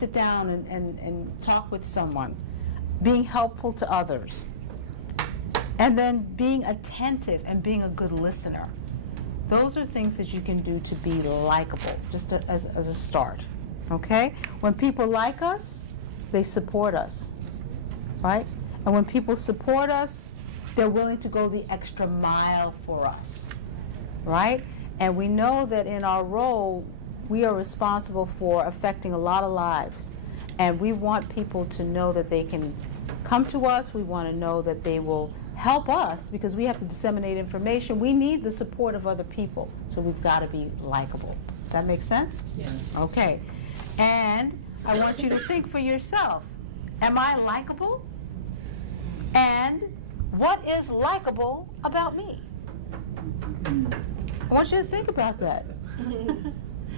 sit down and talk with someone, being helpful to others, and then being attentive and being a good listener. Those are things that you can do to be likable, just as a start, okay? When people like us, they support us, right? And when people support us, they're willing to go the extra mile for us, right? And we know that in our role, we are responsible for affecting a lot of lives. And we want people to know that they can come to us. We want to know that they will help us because we have to disseminate information. We need the support of other people. So we've got to be likable. Does that make sense? Yes. Okay. And I want you to think for yourself, am I likable? And what is likable about me? I want you to think about that.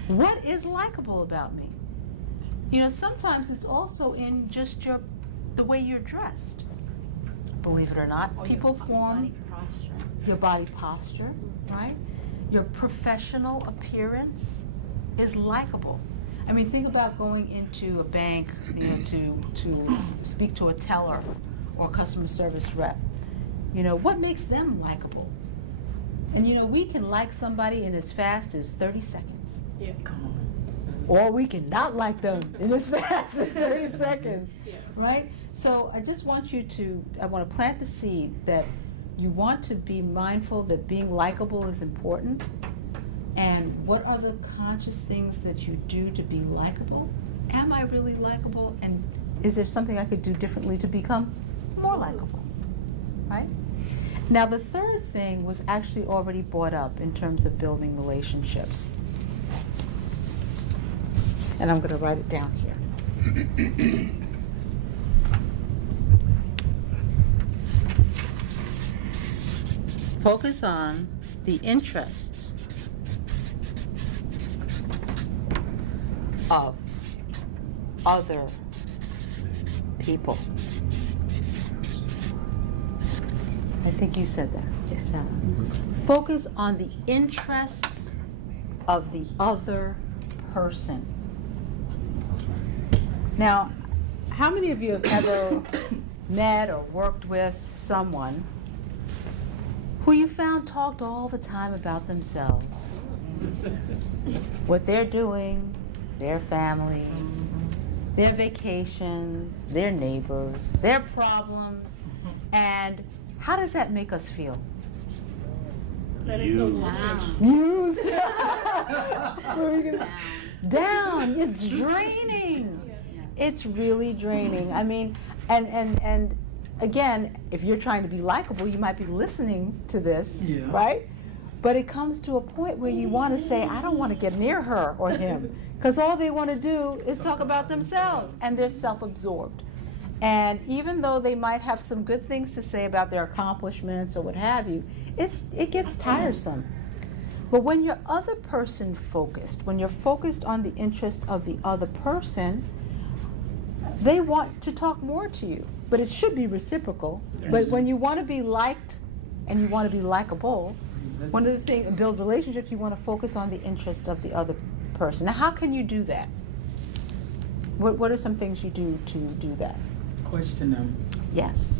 What is likable about me? You know, sometimes it's also in just the way you're dressed. Believe it or not, people form body posture. your body posture, right? Your professional appearance is likable. I mean, think about going into a bank, you know, to speak to a teller or a customer service rep. You know, what makes them likable? And you know, we can like somebody in as fast as 30 seconds. Yeah. Come on. Or we can not like them in as fast as 30 seconds, Yes. right? So I just want you to, I want to plant the seed that you want to be mindful that being likable is important. And what are the conscious things that you do to be likable? Am I really likable? And is there something I could do differently to become more likable, right? Now the third thing was actually already brought up in terms of building relationships. And I'm going to write it down here. Focus on the interests of other people. I think you said that. Yes. Focus on the interests of the other person. Now, how many of you have ever met or worked with someone who you found talked all the time about themselves? What they're doing, their families, their vacations, their neighbors, their problems, and how does that make us feel? That is so Used. Down. Down. It's draining. Yeah. It's really draining. I mean, and again, if you're trying to be likable, you might be listening to this, Yeah. right? But it comes to a point where you want to say, I don't want to get near her or him, because all they want to do is talk about themselves, and they're self-absorbed. And even though they might have some good things to say about their accomplishments or what have you, it gets tiresome. But when you're other person focused, when you're focused on the interests of the other person, they want to talk more to you. But it should be reciprocal. But when you want to be liked and you want to be likable, one of the things, build relationships, you want to focus on the interests of the other person. Now, how can you do that? What are some things you do to do that? Question them. Yes.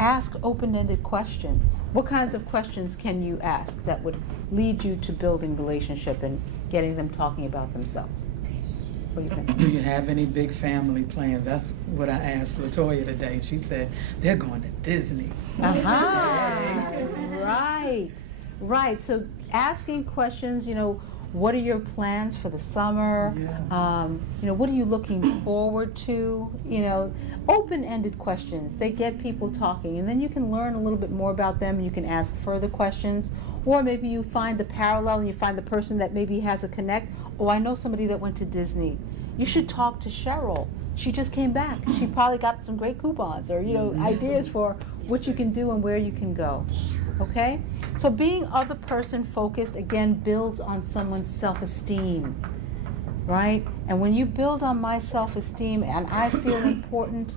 Ask open-ended questions. What kinds of questions can you ask that would lead you to building relationship and getting them talking about themselves? What do you think? Do you have any big family plans? That's what I asked LaToya today. She said they're going to Disney. Right, right. So asking questions, you know, what are your plans for the summer? Yeah. You know, what are you looking forward to? You know, open-ended questions. They get people talking, and then you can learn a little bit more about them, and you can ask further questions. Or maybe you find the parallel and you find the person that maybe has a connect. Oh, I know somebody that went to Disney. You should talk to Cheryl. She just came back. She probably got some great coupons or, you know, ideas for what you can do and where you can go. Okay? So being other person focused, again, builds on someone's self-esteem, right? And when you build on my self-esteem and I feel important,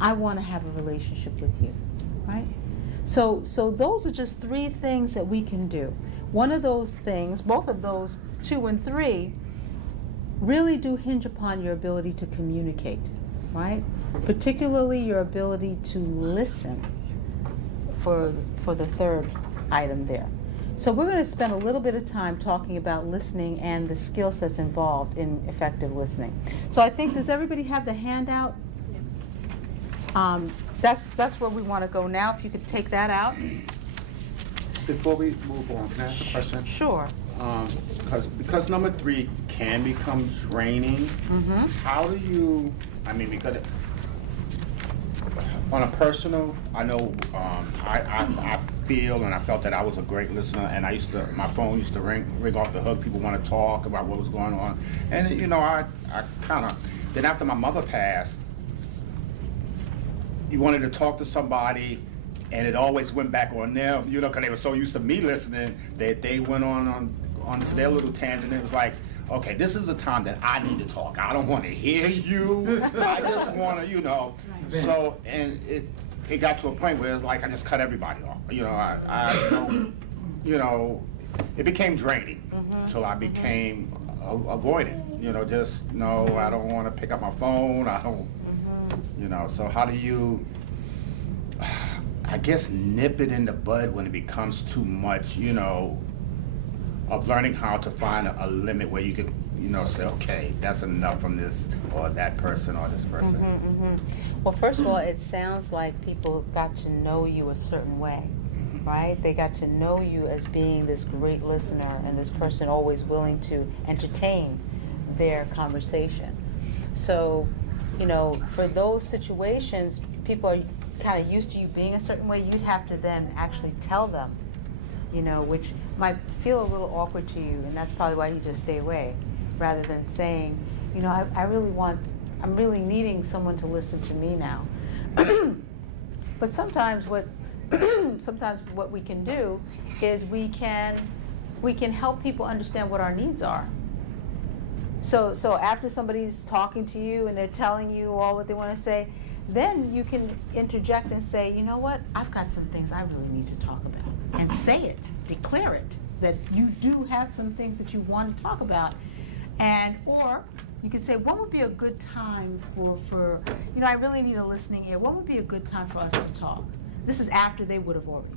I want to have a relationship with you, right? So those are just three things that we can do. One of those things, both of those, 2 and 3, really do hinge upon your ability to communicate, right? Particularly your ability to listen for the third item there. So we're going to spend a little bit of time talking about listening and the skill sets involved in effective listening. So I think, does everybody have the handout? That's where we want to go now. If you could take that out. Before we move on, can I ask a question? Sure. Because number 3 can become draining. How do you? I mean, because on a personal, I know I feel and I felt that I was a great listener, and my phone used to ring off the hook. People want to talk about what was going on, and you know, I kind of. Then after my mother passed, you wanted to talk to somebody, and it always went back on them, you know, because they were so used to me listening that they went on to their little tangent. It was like, okay, this is the time that I need to talk. I don't want to hear you. I just want to, you know. So, and it got to a point where it's like I just cut everybody off. You know, I don't, you know, it became draining until I became avoidant. You know, just no, I don't want to pick up my phone. I don't, you know. So how do you? I guess nip it in the bud when it becomes too much, you know, of learning how to find a limit where you can, you know, say, okay, that's enough from this or that person or this person. Well, first of all, it sounds like people got to know you a certain way, right? They got to know you as being this great listener and this person always willing to entertain their conversation. So, you know, for those situations, people are kind of used to you being a certain way. You'd have to then actually tell them, you know, which might feel a little awkward to you, and that's probably why you just stay away, rather than saying, you know, I'm really needing someone to listen to me now. But sometimes what we can do is we can help people understand what our needs are. So after somebody's talking to you and they're telling you all what they want to say, then you can interject and say, you know what, I've got some things I really need to talk about. And say it, declare it, that you do have some things that you want to talk about. Or you could say, what would be a good time for you know, I really need a listening ear. What would be a good time for us to talk? This is after they would have already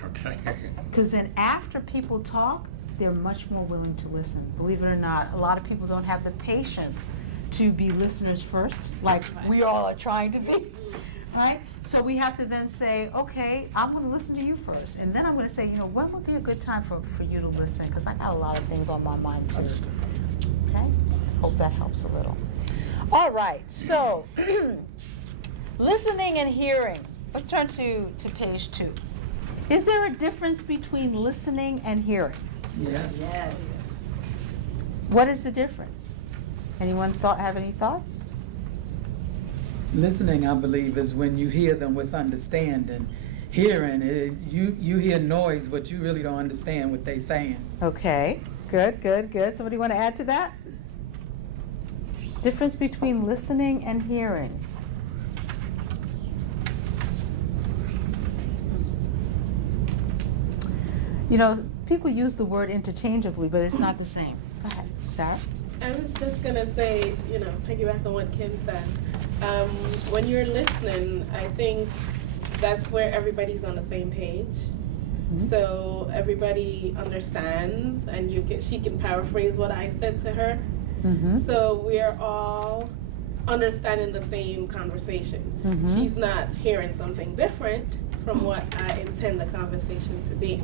talked. Okay. Because then after people talk, they're much more willing to listen. Believe it or not, a lot of people don't have the patience to be listeners first, like we all are trying to be, right? So we have to then say, okay, I'm going to listen to you first, and then I'm going to say, you know, when would be a good time for you to listen? Because I got a lot of things on my mind too. Okay? Hope that helps a little. All right, so listening and hearing. Let's turn to page 2. Is there a difference between listening and hearing? Yes. Yes. What is the difference? Anyone have any thoughts? Listening, I believe, is when you hear them with understanding. Hearing, you hear noise, but you really don't understand what they're saying. Okay, good. Somebody want to add to that? Difference between listening and hearing. You know, people use the word interchangeably, but it's not the same. Go ahead, Sarah. I was just gonna say, you know, piggyback on what Kim said. When you're listening, I think that's where everybody's on the same page. So everybody understands, and she can paraphrase what I said to her. So we're all understanding the same conversation. She's not hearing something different from what I intend the conversation to be.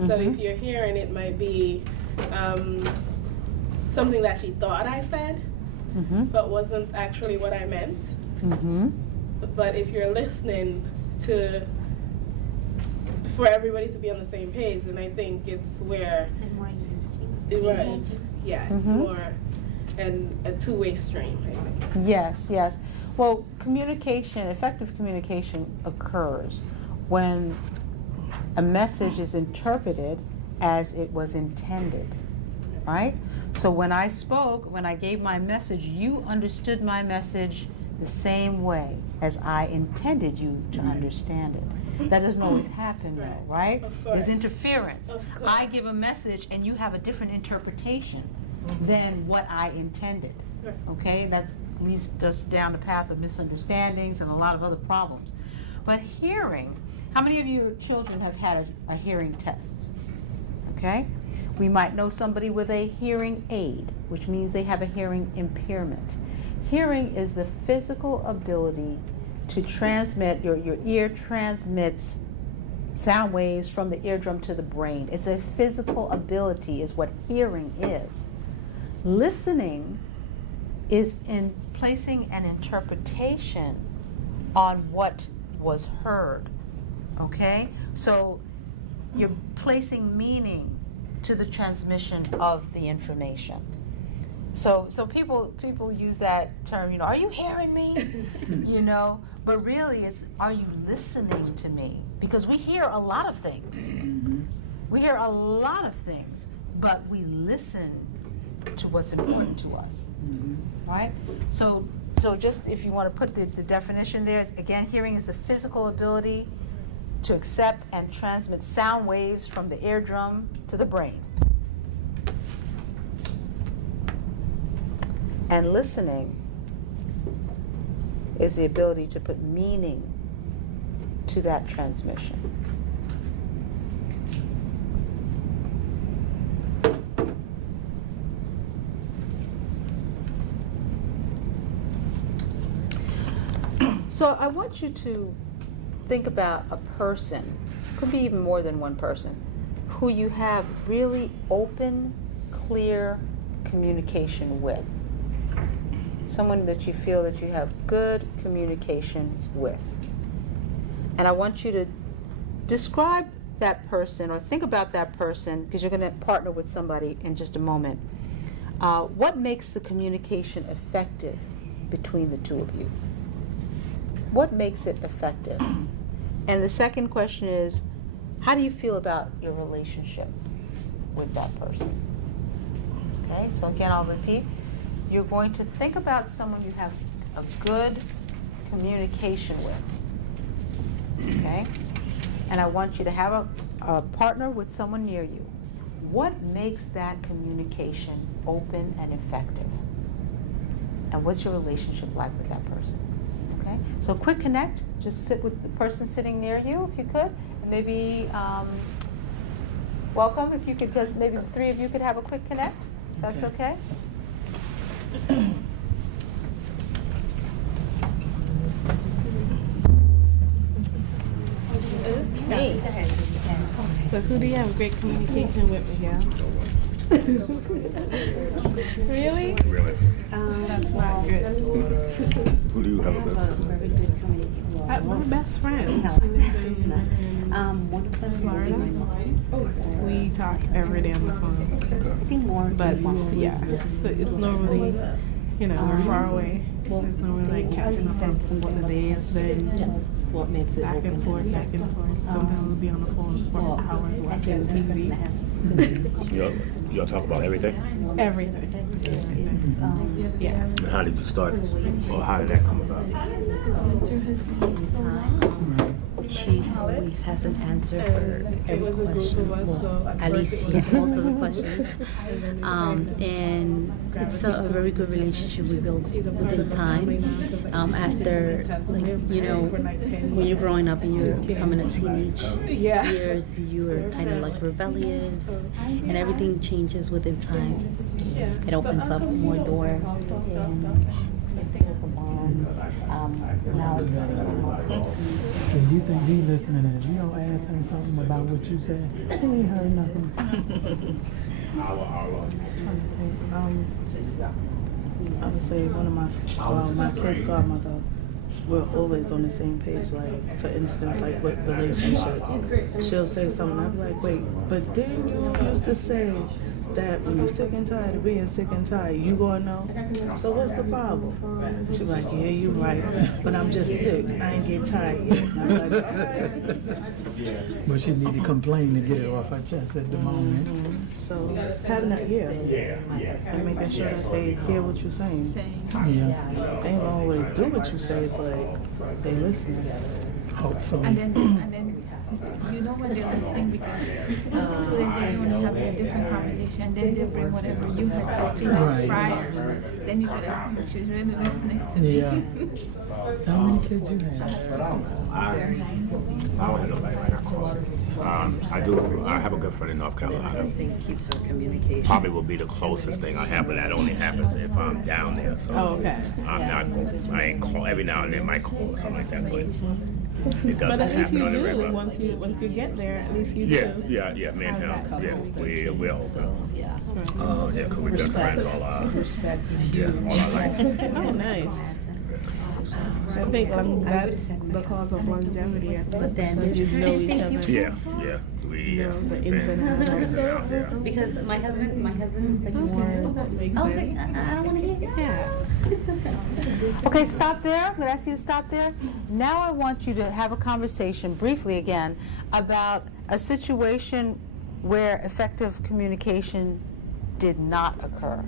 So if you're hearing, it might be something that she thought I said, but wasn't actually what I meant. But if you're listening for everybody to be on the same page, then I think it's where, right, yeah, it's more a two-way stream, I think. Yes. Well, effective communication occurs when a message is interpreted as it was intended, right? So when I spoke, when I gave my message, you understood my message the same way as I intended you to understand it. That doesn't always happen, though, right? Of course. There's interference. Of course. I give a message and you have a different interpretation than what I intended. Right. Okay, that leads us down the path of misunderstandings and a lot of other problems. But hearing, how many of your children have had a hearing test? Okay, we might know somebody with a hearing aid, which means they have a hearing impairment. Hearing is the physical ability to transmit, your ear transmits sound waves from the eardrum to the brain. It's a physical ability is what hearing is. Listening is in placing an interpretation on what was heard, okay? So you're placing meaning to the transmission of the information. So people use that term, are you hearing me? But really it's, are you listening to me? Because we hear a lot of things. Mhm. We hear a lot of things, but we listen to what's important to us, Mhm. right? So just if you want to put the definition there, again, hearing is the physical ability to accept and transmit sound waves from the eardrum to the brain. And listening is the ability to put meaning to that transmission. So I want you to think about a person, could be even more than one person, who you have really open, clear communication with. Someone that you feel that you have good communication with. And I want you to describe that person or think about that person, because you're going to partner with somebody in just a moment. What makes the communication effective between the two of you? What makes it effective? And the second question is, how do you feel about your relationship with that person? Okay, so again, I'll repeat. You're going to think about someone you have a good communication with, okay? And I want you to have a partner with someone near you. What makes that communication open and effective? And what's your relationship like with that person? Okay, so quick connect. Just sit with the person sitting near you, if you could, and maybe welcome. If you could just, maybe the three of you could have a quick connect. That's okay. Me. So who do you have great communication with, Miguel? Really? Really? That's not good. Who do you have a good? Very good communication. My best friend. She lives in One of them is Florida. my mom. We talk every day on the phone. I think more But is mom. yeah, so it's normally, we're far away. So it's normally like catching up on what the day has been. What makes it Back open? and forth, back and forth. Sometimes we'll be on the phone for hours watching TV. Y'all talk about everything? Everything. Yeah. And how did you start? Or how did that come about? She always has an answer for It every was a group question. of us, so Well, at at first least it was- most of the questions. And it's a very good relationship we built within time. After, like, when you're growing up and you're becoming a teenage Yeah. years, you're kind of like rebellious, and everything changes within time. It opens up more doors, and there's a bond. Now Do you think he listening? And if you don't ask him something about what you said, he ain't heard nothing. I would say one of my kids' godmother, we're always on the same page. Like, for instance, like with relationships, she'll say something, I'll be like, wait, but didn't you used to say that when you're sick and tired of being sick and tired, you gonna know? So what's the problem? She's like, yeah, you right, but I'm just sick. I ain't get tired yet. And I'm like, all right. But she need to complain to get it off her chest at the moment. So having that, and making sure that they hear what you're saying. Yeah, They ain't gonna always do what you say, but they listen. hopefully. And then you know when they're listening because 2 days later when they're having a different conversation, then they bring whatever you had said 2 days Right. prior. Then you go like, she's really listening to me. Yeah. How many kids you have? I don't have nobody right now. I have a good friend in North Carolina. Keeps our communication. Probably will be the closest thing I have, but that only happens if I'm down there. So Oh, okay. I'm not going. I ain't call every now and then. Might call or something like that, but it But doesn't at least happen you on the do, regular. once you get there, at least you Yeah, do. yeah, me and him. Yeah, we're open. Yeah. Yeah, because we've been friends all our Respect is yeah, all our life. Oh, nice. I think that's the cause of longevity. I think. But then So you there's know certain each things other. you Yeah, yeah, we know the ins and outs. yeah. Because my husband is like more. Makes Oh, sense. wait, I don't want to hear. Okay, stop there. I'm going to ask you to stop there. Now I want you to have a conversation, briefly again, about a situation where effective communication did not occur.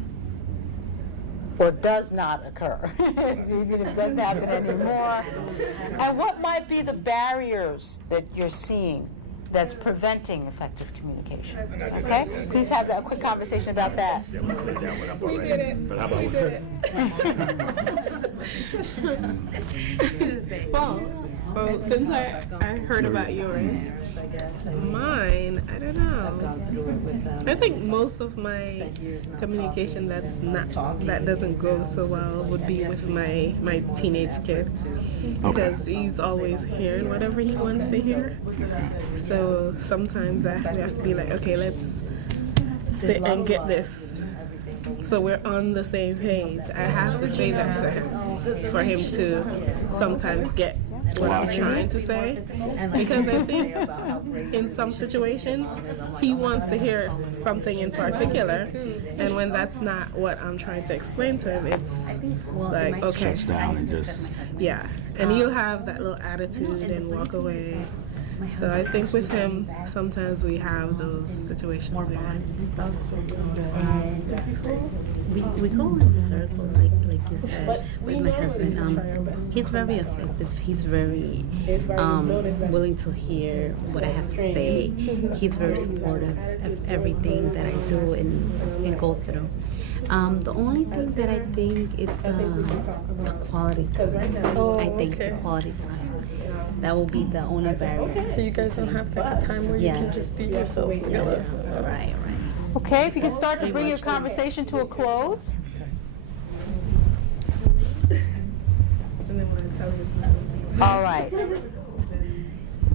Or does not occur, even if it doesn't happen anymore. And what might be the barriers that you're seeing that's preventing effective communication? Okay? Please have that quick conversation about that. Yeah, we put that one up We already. did it. But how about We did it. Well, so since I heard about yours, mine, I don't know. I think most of my communication that doesn't go so well would be with my teenage kid, because he's always hearing whatever he wants to hear. So sometimes I have to be like, okay, let's sit and get this. So we're on the same page. I have to say that to him for him to sometimes get what I'm trying to say. Because I think in some situations, he wants to hear something in particular. And when that's not what I'm trying to explain to him, it's like, okay, Shuts down and just. yeah. And he'll have that little attitude and walk away. So I think with him, sometimes we have those situations where And we go in circles, like you said, with my husband. He's very effective. He's very willing to hear what I have to say. He's very supportive of everything that I do and go through. The only thing that I think is the quality time. I think the quality time. That will be the only barrier. So you guys don't have like a time where you Yeah. can just be yourselves together. Right. Okay, if you can start to bring your conversation to a close. and then when I tell you All right.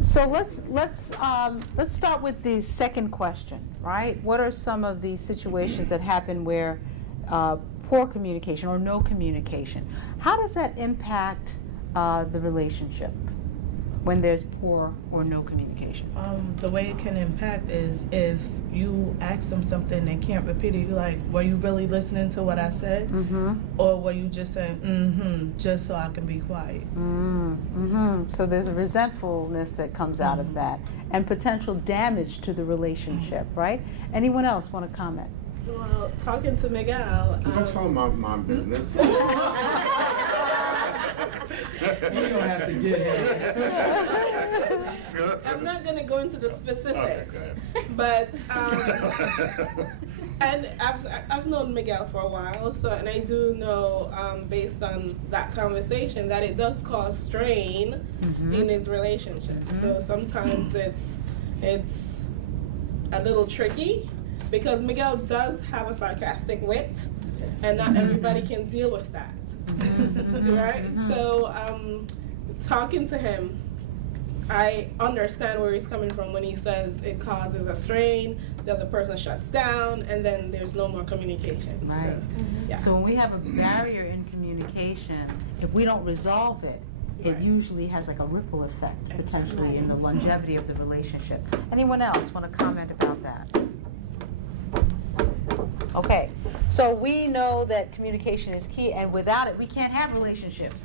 So let's start with the second question, right? What are some of the situations that happen where poor communication or no communication? How does that impact the relationship when there's poor or no communication? The way it can impact is if you ask them something and can't repeat it, you're like, were you really listening to what I said? Mm-hmm. Or were you just saying, mm-hmm, just so I can be quiet? Mm-hmm. So there's a resentfulness that comes out of that and potential damage to the relationship, right? Anyone else want to comment? well, talking to Miguel, Don't tell my business. You don't have to get him. I'm not going to go into the specifics, Okay, but and I've known Miguel for a while, so and I do know based on that conversation that it does cause strain in his relationship. So sometimes it's a little tricky because Miguel does have a sarcastic wit, and not everybody can deal with that. Right? So, talking to him, I understand where he's coming from when he says it causes a strain, the other person shuts down, and then there's no more communication. Right. So, yeah. So when we have a barrier in communication, if we don't resolve it, it usually has like a ripple effect potentially in the longevity of the relationship. Anyone else want to comment about that? Okay, so we know that communication is key, and without it, we can't have relationships.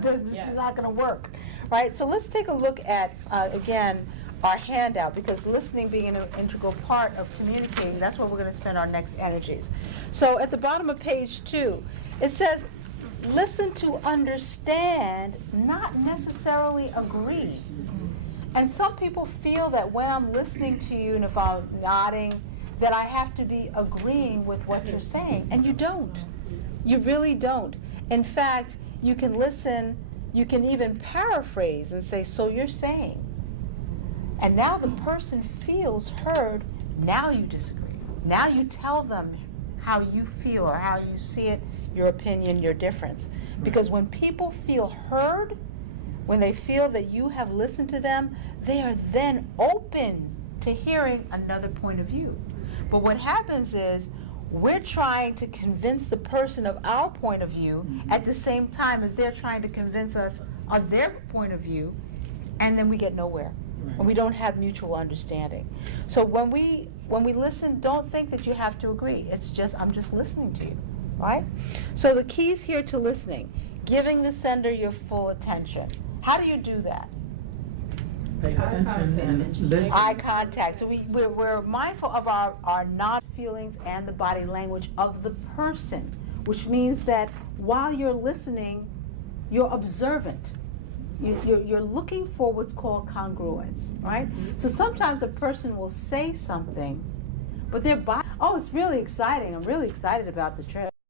This is not going to work, right? So let's take a look at, again, our handout, because listening being an integral part of communicating, that's where we're going to spend our next energies. So at the bottom of page 2, it says, listen to understand, not necessarily agree. And some people feel that when I'm listening to you and if I'm nodding, that I have to be agreeing with what you're saying. And you don't. You really don't. In fact, you can listen, you can even paraphrase and say, so you're saying. And now the person feels heard, now you disagree. Now you tell them how you feel or how you see it, your opinion, your difference. Because when people feel heard, when they feel that you have listened to them, they are then open to hearing another point of view. But what happens is we're trying to convince the person of our point of view at the same time as they're trying to convince us of their point of view, and then we get nowhere. Right. And we don't have mutual understanding. So when we listen, don't think that you have to agree. It's just, I'm just listening to you, right? So the keys here to listening: giving the sender your full attention. How do you do that? Pay attention and listen. Eye contact. So we're mindful of our non-feelings and the body language of the person, which means that while you're listening, you're observant. You're looking for what's called congruence, right? So sometimes a person will say something, but their body, oh, it's really exciting. I'm really excited about the trip.